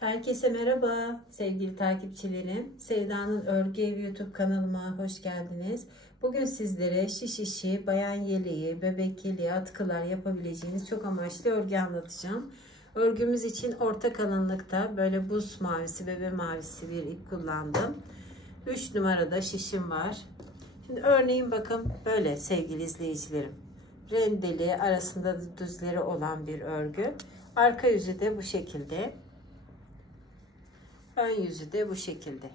Herkese merhaba sevgili takipçilerim. Sevda'nın Örgü Evi YouTube kanalıma hoş geldiniz. Bugün sizlere şiş işi, bayan yeleği, bebek yeleği, atkılar yapabileceğiniz çok amaçlı örgü anlatacağım. Örgümüz için orta kalınlıkta böyle buz mavisi, bebe mavisi bir ip kullandım. 3 numarada şişim var. Şimdi örneğin bakın böyle sevgili izleyicilerim. Rendeli, arasında düzleri olan bir örgü. Arka yüzü de bu şekilde. Ön yüzü de bu şekilde.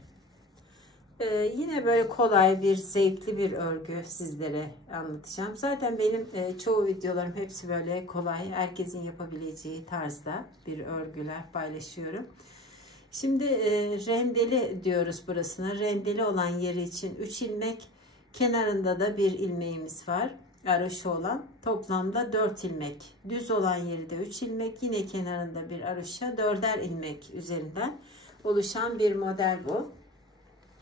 Yine böyle kolay bir zevkli bir örgü sizlere anlatacağım. Zaten benim çoğu videolarım hepsi böyle kolay, herkesin yapabileceği tarzda bir örgüler paylaşıyorum. Şimdi rendeli diyoruz burasına. Rendeli olan yeri için 3 ilmek, kenarında da bir ilmeğimiz var. Araşı olan toplamda 4 ilmek. Düz olan yeri de 3 ilmek, yine kenarında bir araşa 4'er ilmek üzerinden oluşan bir model bu.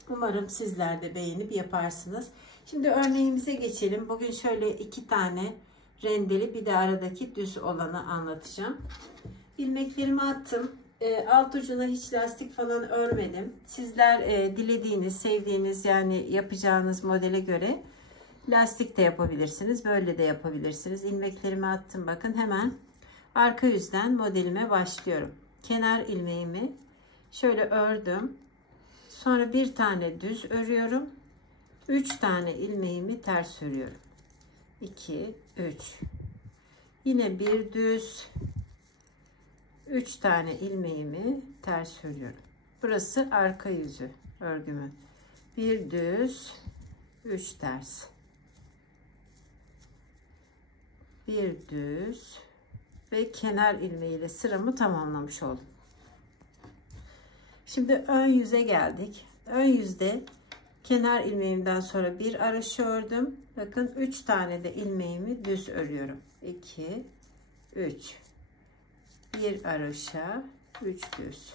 Umarım sizler de beğenip yaparsınız. Şimdi örneğimize geçelim. Bugün şöyle 2 tane rendeli, bir de aradaki düz olanı anlatacağım. İlmeklerimi attım. Alt ucuna hiç lastik falan örmedim. Sizler dilediğiniz, sevdiğiniz, yani yapacağınız modele göre lastik de yapabilirsiniz. Böyle de yapabilirsiniz. İlmeklerimi attım. Bakın hemen arka yüzden modelime başlıyorum. Kenar ilmeğimi şöyle ördüm. Sonra bir tane düz örüyorum. 3 tane ilmeğimi ters örüyorum. 2, 3. Yine bir düz. 3 tane ilmeğimi ters örüyorum. Burası arka yüzü örgümün. Bir düz, 3 ters. Bir düz ve kenar ilmeğiyle sıramı tamamlamış oldum. Şimdi ön yüze geldik. Ön yüzde kenar ilmeğimden sonra bir araşı ördüm. Bakın 3 tane de ilmeğimi düz örüyorum. 2, 3. Bir araşa, 3 düz.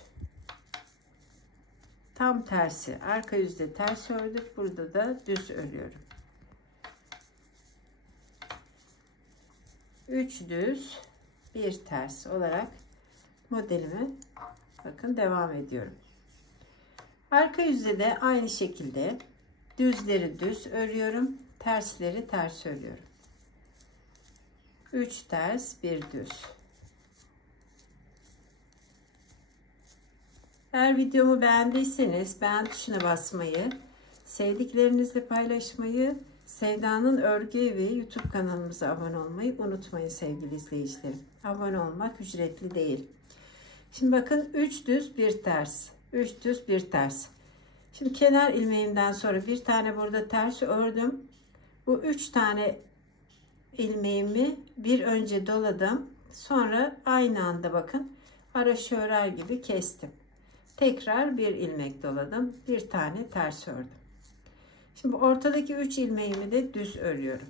Tam tersi. Arka yüzde ters ördük. Burada da düz örüyorum. 3 düz, bir ters olarak modelimi bakın devam ediyorum. Arka yüzde de aynı şekilde düzleri düz örüyorum, tersleri ters örüyorum. 3 ters, bir düz. Eğer videomu beğendiyseniz beğen tuşuna basmayı, sevdiklerinizle paylaşmayı, Sevda'nın Örgü Evi YouTube kanalımıza abone olmayı unutmayın sevgili izleyicilerim. Abone olmak ücretli değil. Şimdi bakın 3 düz bir ters, 3 düz bir ters. Şimdi kenar ilmeğimden sonra bir tane burada ters ördüm. Bu 3 tane ilmeğimi bir önce doladım. Sonra aynı anda bakın haroşa örer gibi kestim. Tekrar bir ilmek doladım. Bir tane ters ördüm. Şimdi ortadaki 3 ilmeğimi de düz örüyorum.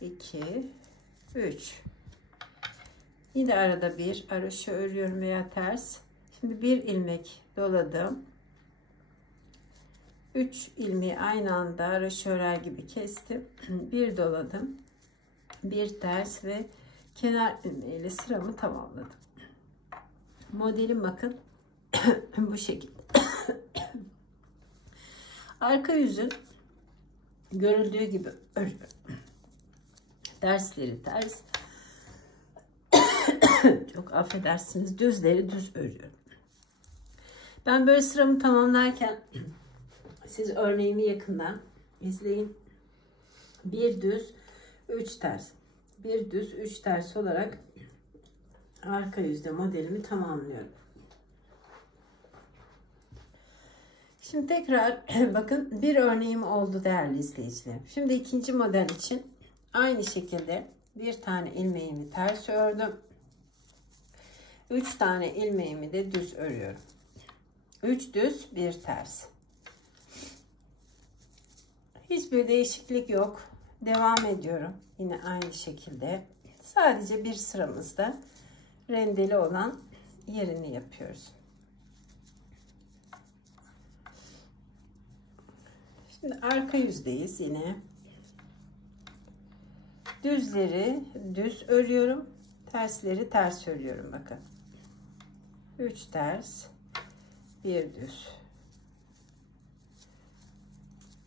2, 3. Yine arada bir haroşa örüyorum veya ters. Şimdi bir ilmek doladım. 3 ilmeği aynı anda haroşa örer gibi kestim. Bir doladım. Bir ters ve kenar ilmeğiyle sıramı tamamladım. Modelim bakın bu şekilde. Arka yüzün görüldüğü gibi örüyorum. Tersleri ters. Çok affedersiniz, düzleri düz örüyorum. Ben böyle sıramı tamamlarken siz örneğimi yakından izleyin. Bir düz, 3 ters. Bir düz, 3 ters olarak arka yüzde modelimi tamamlıyorum. Şimdi tekrar bakın bir örneğim oldu değerli izleyicilerim. Şimdi ikinci model için aynı şekilde bir tane ilmeğimi ters ördüm. 3 tane ilmeğimi de düz örüyorum. 3 düz, bir ters. Hiçbir değişiklik yok. Devam ediyorum. Yine aynı şekilde. Sadece bir sıramızda rendeli olan yerini yapıyoruz. Şimdi arka yüzdeyiz yine. Düzleri düz örüyorum. Tersleri ters örüyorum bakın. 3 ters, 1 düz,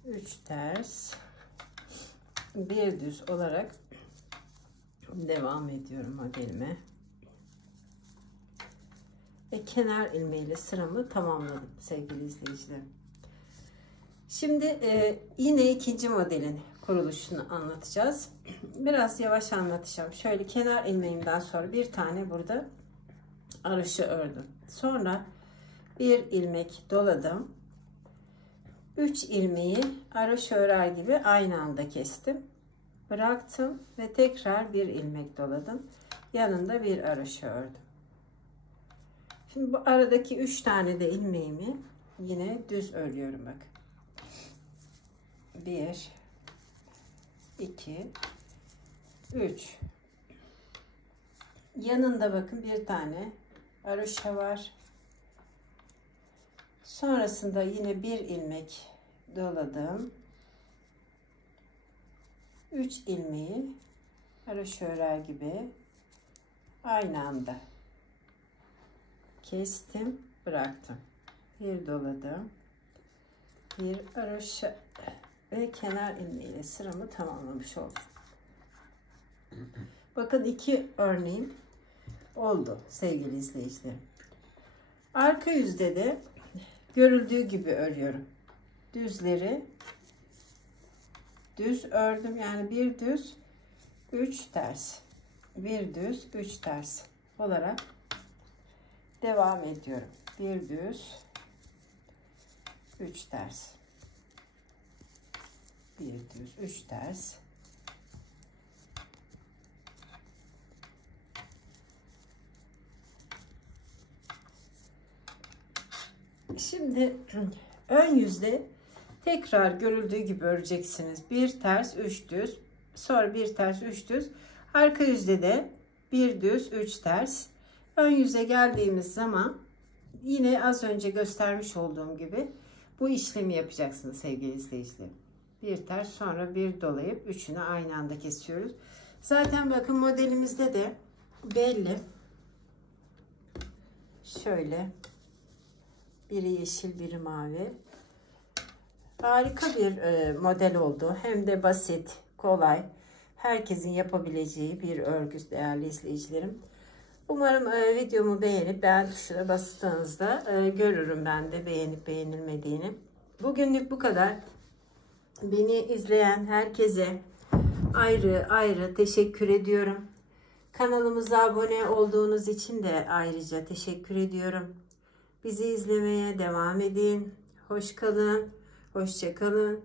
3 ters, 1 düz olarak devam ediyorum modelime. Ve kenar ilmeğiyle sıramı tamamladım sevgili izleyicilerim. Şimdi yine ikinci modelin kuruluşunu anlatacağız. Biraz yavaş anlatacağım. Şöyle kenar ilmeğimden sonra bir tane burada haroşa ördüm. Sonra bir ilmek doladım. 3 ilmeği haroşa örer gibi aynı anda kestim. Bıraktım ve tekrar bir ilmek doladım. Yanında bir haroşa ördüm. Şimdi bu aradaki 3 tane de ilmeğimi yine düz örüyorum bak. 1 2 3. Yanında bakın bir tane haroşa var. Sonrasında yine bir ilmek doladım. 3 ilmeği haroşa örer gibi aynı anda kestim, bıraktım. Bir doladım. Bir haroşa ve kenar ilmeğiyle sıramı tamamlamış oldum. Bakın 2 örneğim oldu sevgili izleyicilerim. Arka yüzde de görüldüğü gibi örüyorum. Düzleri düz ördüm. Yani bir düz 3 ters. Bir düz 3 ters olarak devam ediyorum. Bir düz 3 ters. Bir düz 3 ters. Şimdi ön yüzde tekrar görüldüğü gibi öreceksiniz. Bir ters 3 düz, sonra bir ters 3 düz. Arka yüzde de bir düz 3 ters. Ön yüze geldiğimiz zaman yine az önce göstermiş olduğum gibi bu işlemi yapacaksınız sevgili izleyicilerim. Bir ters, sonra bir dolayıp üçünü aynı anda kesiyoruz. Zaten bakın modelimizde de belli. Şöyle biri yeşil, biri mavi. Harika bir model oldu. Hem de basit, kolay, herkesin yapabileceği bir örgü değerli izleyicilerim. Umarım videomu beğenip beğen tuşuna bastığınızda görürüm ben de beğenip beğenilmediğini. Bugünlük bu kadar. Beni izleyen herkese ayrı ayrı teşekkür ediyorum. Kanalımıza abone olduğunuz için de ayrıca teşekkür ediyorum. Bizi izlemeye devam edin. Hoş kalın, hoşça kalın.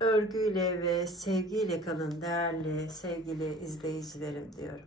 Örgüyle ve sevgiyle kalın değerli sevgili izleyicilerim diyorum.